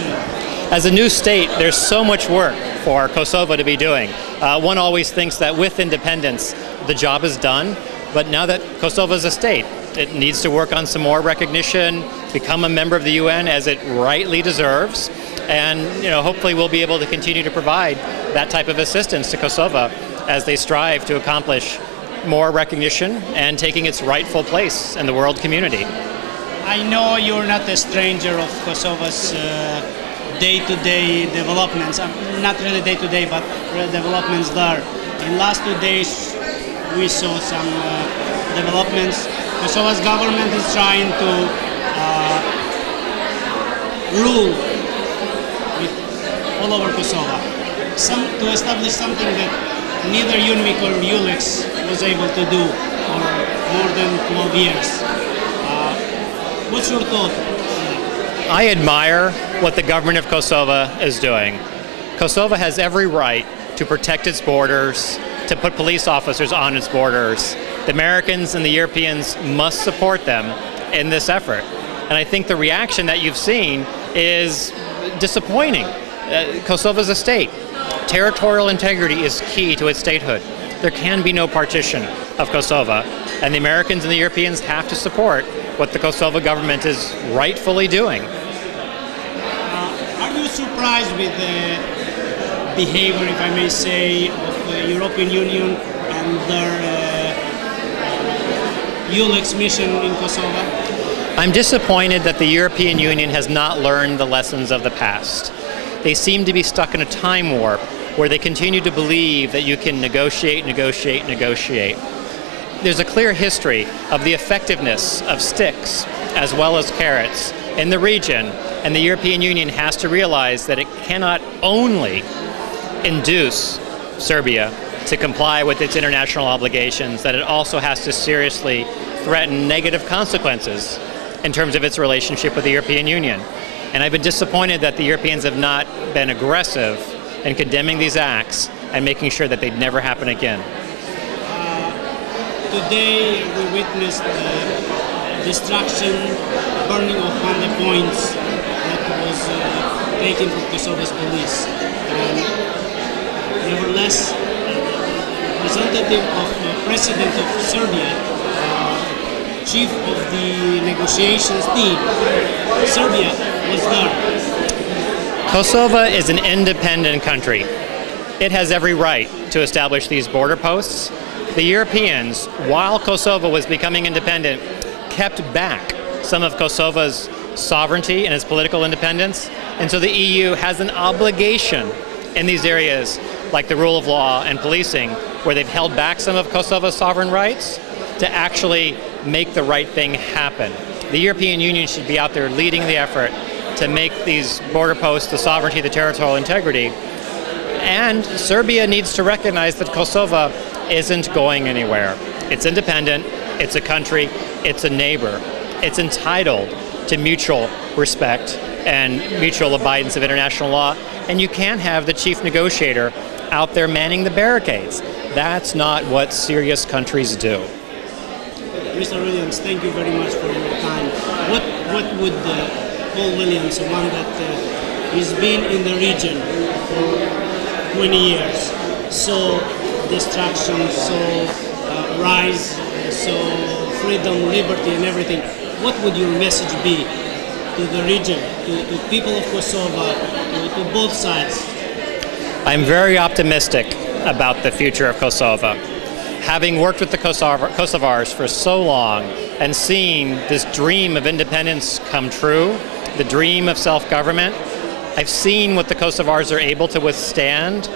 internationally? As a new state, there's so much work for Kosovo to be doing. One always thinks that with independence, the job is done, but now that Kosovo is a state, it needs to work on some more recognition, become a member of the UN as it rightly deserves, and hopefully we'll be able to continue to provide that type of assistance to Kosovo as they strive to accomplish more recognition and taking its rightful place in the world community. I know you're not a stranger of Kosovo's day-to-day developments. Not really day-to-day, but developments there. In last 2 days, we saw some developments. Kosovo's government is trying to rule all over Kosovo, to establish something that neither UNMIK or ULEX was able to do for more than 12 years. What's your thought? I admire what the government of Kosovo is doing. Kosovo has every right to protect its borders, to put police officers on its borders. The Americans and the Europeans must support them in this effort. And I think the reaction that you've seen is disappointing. Kosovo is a state. Territorial integrity is key to its statehood. There can be no partition of Kosovo, and the Americans and the Europeans have to support what the Kosovo government is rightfully doing. Are you surprised with the behavior, if I may say, of the European Union and their ULEX mission in Kosovo? I'm disappointed that the European Union has not learned the lessons of the past. They seem to be stuck in a time warp where they continue to believe that you can negotiate, negotiate, negotiate. There's a clear history of the effectiveness of sticks as well as carrots in the region, and the European Union has to realize that it cannot only induce Serbia to comply with its international obligations, that it also has to seriously threaten negative consequences in terms of its relationship with the European Union. And I've been disappointed that the Europeans have not been aggressive in condemning these acts and making sure that they'd never happen again. Today we witnessed destruction, burning of 100 points that was taken from Kosovo's police. Nevertheless, representative of the President of Serbia, chief of the negotiations team, Serbia was there. Kosovo is an independent country. It has every right to establish these border posts. The Europeans, while Kosovo was becoming independent, kept back some of Kosovo's sovereignty and its political independence, and so the EU has an obligation in these areas like the rule of law and policing, where they've held back some of Kosovo's sovereign rights, to actually make the right thing happen. The European Union should be out there leading the effort to make these border posts, the sovereignty, the territorial integrity, and Serbia needs to recognize that Kosovo isn't going anywhere. It's independent, it's a country, it's a neighbor. It's entitled to mutual respect and mutual abidance of international law, and you can't have the chief negotiator out there manning the barricades. That's not what serious countries do. Mr. Williams, thank you very much for your time. What would Paul Williams, one that has been in the region for 20 years, saw destruction, saw rise, saw freedom, liberty and everything, what would your message be to the region, to people of Kosovo, to both sides? I'm very optimistic about the future of Kosovo. Having worked with the Kosovars for so long and seen this dream of independence come true, the dream of self-government, I've seen what the Kosovars are able to withstand.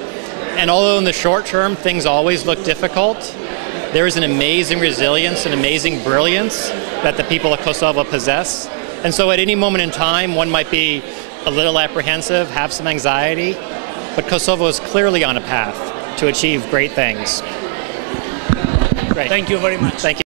And although in the short term things always look difficult, there is an amazing resilience and amazing brilliance that the people of Kosovo possess. And so at any moment in time, one might be a little apprehensive, have some anxiety, but Kosovo is clearly on a path to achieve great things. Great. Thank you very much. Thank you.